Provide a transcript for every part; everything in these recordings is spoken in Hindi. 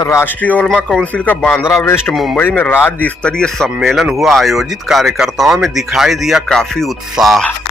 राष्ट्रीय उलमा काउंसिल का बांद्रा वेस्ट मुंबई में राज्य स्तरीय सम्मेलन हुआ आयोजित। कार्यकर्ताओं में दिखाई दिया काफी उत्साह।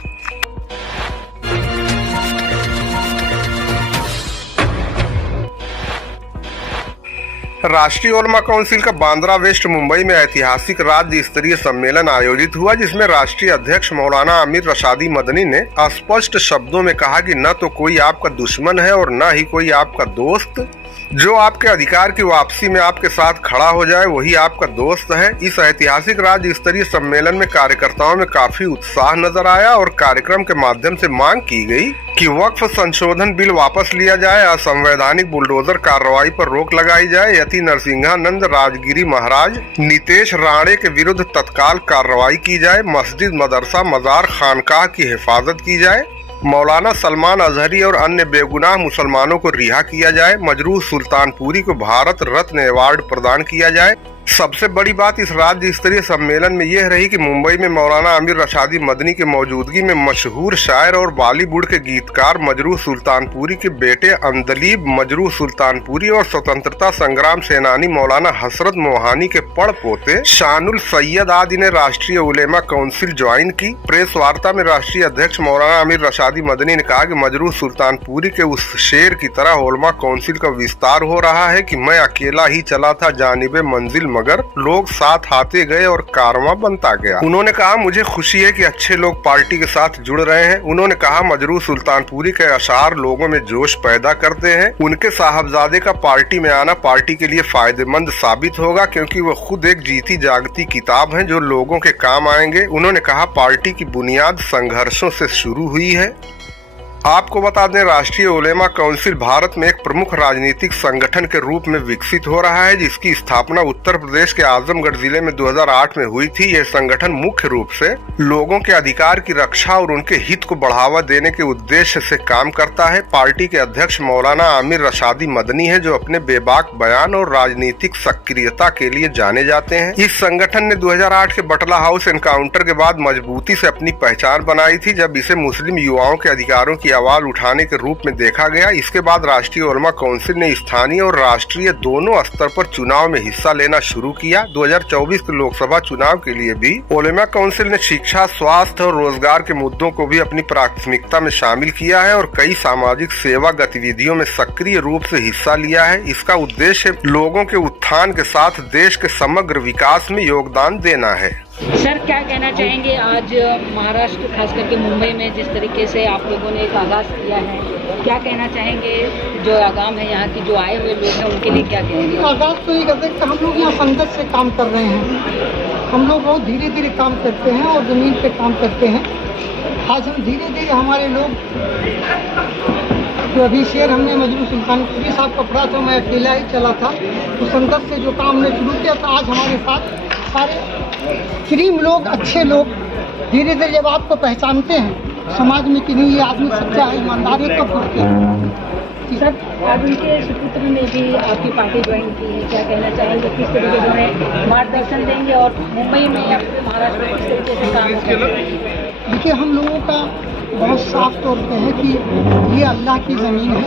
राष्ट्रीय उलमा काउंसिल का बांद्रा वेस्ट मुंबई में ऐतिहासिक राज्य स्तरीय सम्मेलन आयोजित हुआ, जिसमें राष्ट्रीय अध्यक्ष मौलाना आमिर रशादी मदनी ने स्पष्ट शब्दों में कहा कि न तो कोई आपका दुश्मन है और न ही कोई आपका दोस्त। जो आपके अधिकार की वापसी में आपके साथ खड़ा हो जाए वही आपका दोस्त है। इस ऐतिहासिक राज्य स्तरीय सम्मेलन में कार्यकर्ताओं में काफी उत्साह नजर आया और कार्यक्रम के माध्यम से मांग की गई कि वक्फ संशोधन बिल वापस लिया जाए, असंवैधानिक बुलडोजर कार्रवाई पर रोक लगाई जाए, यति नरसिंहानंद राजगिरी महाराज नितेश राणे के विरुद्ध तत्काल कार्रवाई की जाए, मस्जिद मदरसा मजार खानकाह की हिफाजत की जाए, मौलाना सलमान अजहरी और अन्य बेगुनाह मुसलमानों को रिहा किया जाए, मजरूह सुल्तानपुरी को भारत रत्न अवार्ड प्रदान किया जाए। सबसे बड़ी बात इस राज्य स्तरीय सम्मेलन में यह रही कि मुंबई में मौलाना आमिर रशादी मदनी के मौजूदगी में मशहूर शायर और बॉलीवुड के गीतकार मजरूह सुल्तानपुरी के बेटे अंदलीब मजरूह सुल्तानपुरी और स्वतंत्रता संग्राम सेनानी मौलाना हसरत मोहानी के पड़ पोते शानुल सैयद आदि ने राष्ट्रीय उलेमा काउंसिल ज्वाइन की। प्रेस वार्ता में राष्ट्रीय अध्यक्ष मौलाना आमिर रशादी मदनी ने कहा कि मजरूह सुल्तानपुरी के उस शेर की तरह उलमा काउंसिल का विस्तार हो रहा है कि मैं अकेला ही चला था जानिबे मंजिल, मगर लोग साथ आते गए और कारवां बनता गया। उन्होंने कहा मुझे खुशी है कि अच्छे लोग पार्टी के साथ जुड़ रहे हैं। उन्होंने कहा मजरूह सुल्तानपुरी के अशार लोगों में जोश पैदा करते हैं। उनके साहबजादे का पार्टी में आना पार्टी के लिए फायदेमंद साबित होगा, क्योंकि वो खुद एक जीती जागती किताब है जो लोगों के काम आएंगे। उन्होंने कहा पार्टी की बुनियाद संघर्षों से शुरू हुई है। आपको बता दें, राष्ट्रीय उलेमा काउंसिल भारत में एक प्रमुख राजनीतिक संगठन के रूप में विकसित हो रहा है, जिसकी स्थापना उत्तर प्रदेश के आजमगढ़ जिले में 2008 में हुई थी। यह संगठन मुख्य रूप से लोगों के अधिकार की रक्षा और उनके हित को बढ़ावा देने के उद्देश्य से काम करता है। पार्टी के अध्यक्ष मौलाना आमिर रशादी मदनी है, जो अपने बेबाक बयान और राजनीतिक सक्रियता के लिए जाने जाते हैं। इस संगठन ने 2008 के बटला हाउस एनकाउंटर के बाद मजबूती से अपनी पहचान बनाई थी, जब इसे मुस्लिम युवाओं के अधिकारों की आवाज उठाने के रूप में देखा गया। इसके बाद राष्ट्रीय उलमा काउंसिल ने स्थानीय और राष्ट्रीय दोनों स्तर पर चुनाव में हिस्सा लेना शुरू किया। 2024 के लोकसभा चुनाव के लिए भी उलमा काउंसिल ने शिक्षा, स्वास्थ्य और रोजगार के मुद्दों को भी अपनी प्राथमिकता में शामिल किया है और कई सामाजिक सेवा गतिविधियों में सक्रिय रूप से हिस्सा लिया है। इसका उद्देश्य लोगों के उत्थान के साथ देश के समग्र विकास में योगदान देना है। सर, क्या कहना चाहेंगे आज महाराष्ट्र खास करके मुंबई में जिस तरीके से आप लोगों ने एक आगाज किया है, क्या कहना चाहेंगे? जो आगाम है यहाँ की, जो आए हुए लोग हैं उनके लिए क्या कहेंगे? आगाज तो ये कहते हैं कि हम लोग यहाँ संगत से काम कर रहे हैं। हम लोग बहुत धीरे धीरे काम करते हैं और ज़मीन पे काम करते हैं। आज हम धीरे धीरे हमारे लोग जो अभी शेर हमने मजरूह सुल्तानपुरी साहब का पढ़ा था, मैं अकेला ही चला था, तो संगत से जो काम हमने शुरू किया था, आज हमारे साथ सारे करीम लोग, अच्छे लोग धीरे धीरे जब आपको पहचानते हैं समाज में कि नहीं ये आदमी सच्चा है, ईमानदार है, कब पूछते हैं। सर, आज उनके सुपुत्र ने भी आपकी पार्टी ज्वाइन की है, क्या कहना चाहेंगे? किस तरीके से उन्हें मार्गदर्शन देंगे और मुंबई में या फिर महाराष्ट्र में किस तरीके से काम करेंगे? देखिए, हम लोगों का बहुत साफ तौर पे है कि ये अल्लाह की ज़मीन है।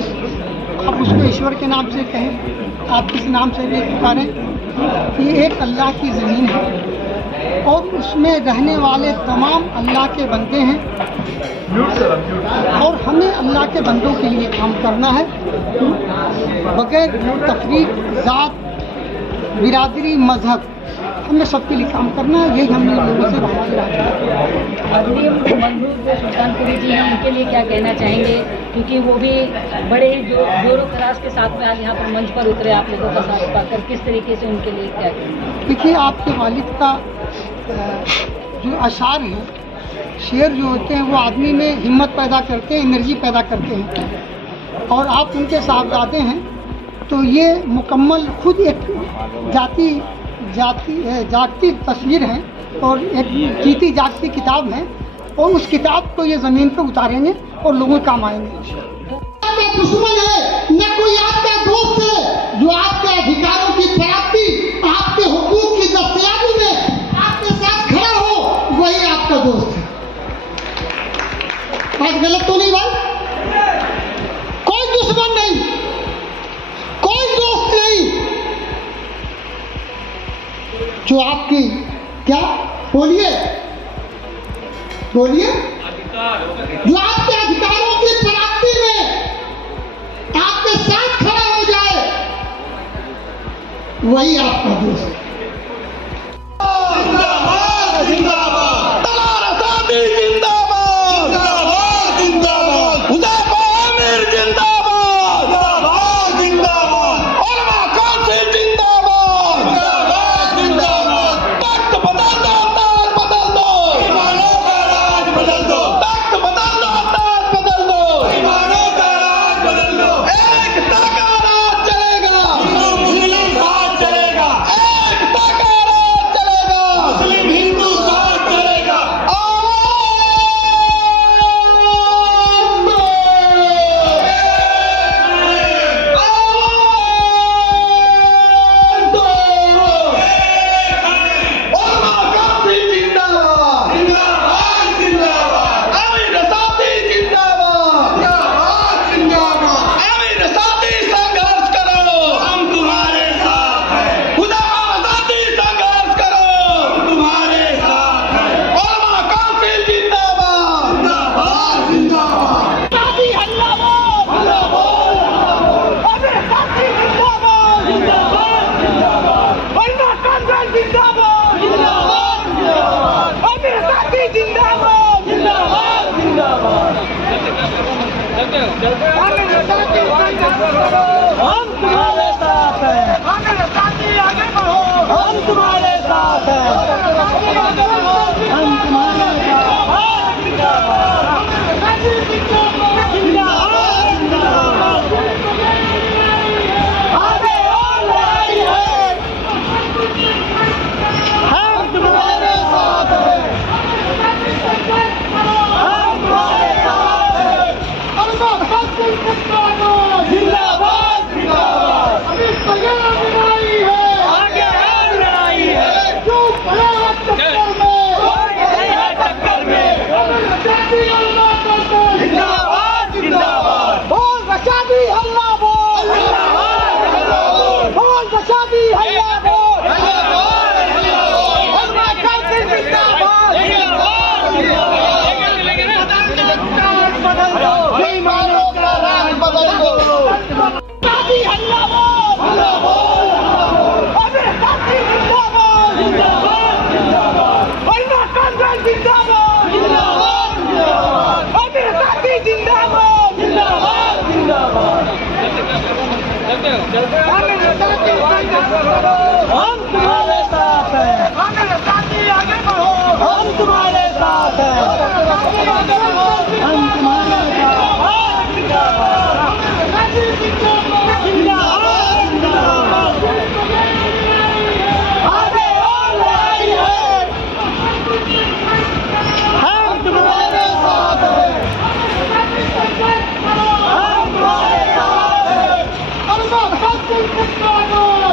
आप उसको ईश्वर के नाम से कहें, आप किस नाम से भी पुकारें, ये एक अल्लाह की ज़मीन है और उसमें रहने वाले तमाम अल्लाह के बंदे हैं और हमें अल्लाह के बंदों के लिए काम करना है, बगैर तफरीक, ज़ात, बिरादरी, मजहब, हमें सबके लिए काम करना है। यही हमने लोगों से बात मजरूह सुल्तानपुरी जी हैं, उनके लिए क्या कहना चाहेंगे? क्योंकि वो भी बड़े जोरों खराश के साथ में आज यहाँ पर मंच पर उतरे आप लोगों का साथ पाकर, किस तरीके से उनके लिए क्या कहेंगे? देखिए, आपके वालिद का जो अशार है, शेर जो होते हैं, वो आदमी में हिम्मत पैदा करते हैं, एनर्जी पैदा करते हैं और आप उनके साहबजादे हैं, तो ये मुकम्मल खुद एक जागती तस्वीर है और एक जीती जागती किताब है और उस किताब को ये ज़मीन पर उतारेंगे और लोगों के काम आएंगे। आपका दुश्मन है न कोई आपका दोस्त है। जो आपके अधिकारों की प्राप्ति, आपके हुकूक की दस्तयाबी में आपके साथ खड़ा हो, वही आपका दोस्त है। बात गलत तो नहीं भाई? कोई दुश्मन नहीं, कोई दोस्त नहीं, जो आपकी क्या बोलिए बोलिए जो आपके अधिकारों की प्राप्ति में आपके साथ खड़ा हो जाए, वही आपका देश है। हम तुम्हारे साथ हैं, आगे बढ़ो, हम तुम्हारे साथ हैं, हम तुम्हारे आगे और लड़ाई है, हम तुम्हारे साथ हैं, हम तुम्हारे साथ हैं, जिंदाबाद जिंदाबाद, अभी तैयार लड़ाई है, आगे और लड़ाई है, जो भला टक्कर में, टक्कर में, जिंदाबाद जिंदाबाद, बोल बचादी हल्ला बोल, बोल बचादी हल्ला बोल, बेईमानों का राज बदल दो, बचादी हल्ला बोल, अबे साथी जिंदाबाद, वरना कांग्रेस जिंदाबाद, अबे साथी जिंदाबाद, हम तुम्हारे साथ हैं, आगे बढ़ो, हम तुम्हारे साथ हैं, हम तुम्हारे आगे और लड़ाई है, हम तुम्हारे साथ हैं, हम तुम्हारे साथ हैं,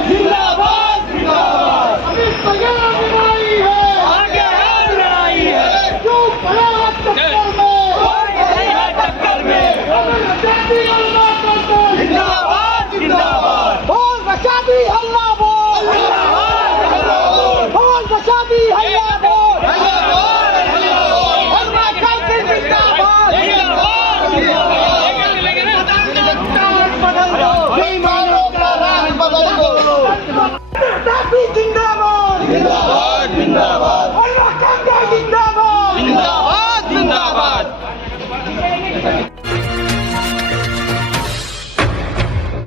जिंदाबाद जिंदाबाद, अभी तैयार लड़ाई है, आगे और लड़ाई है, जो भला टक्कर में, जिंदाबाद जिंदाबाद।